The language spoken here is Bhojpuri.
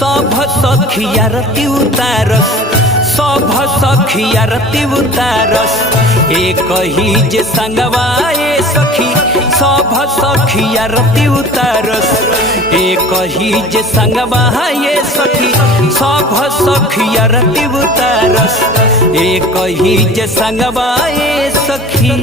सभ सखिया रति उतारस सभ सखिया रति उतारस एक ही जे संगवा ए सखी सभ सखिया रति उतारस एक ही जे संगवा ए सखी सभ सखिया रति उतारस एक ही जे संगवा ए सखी।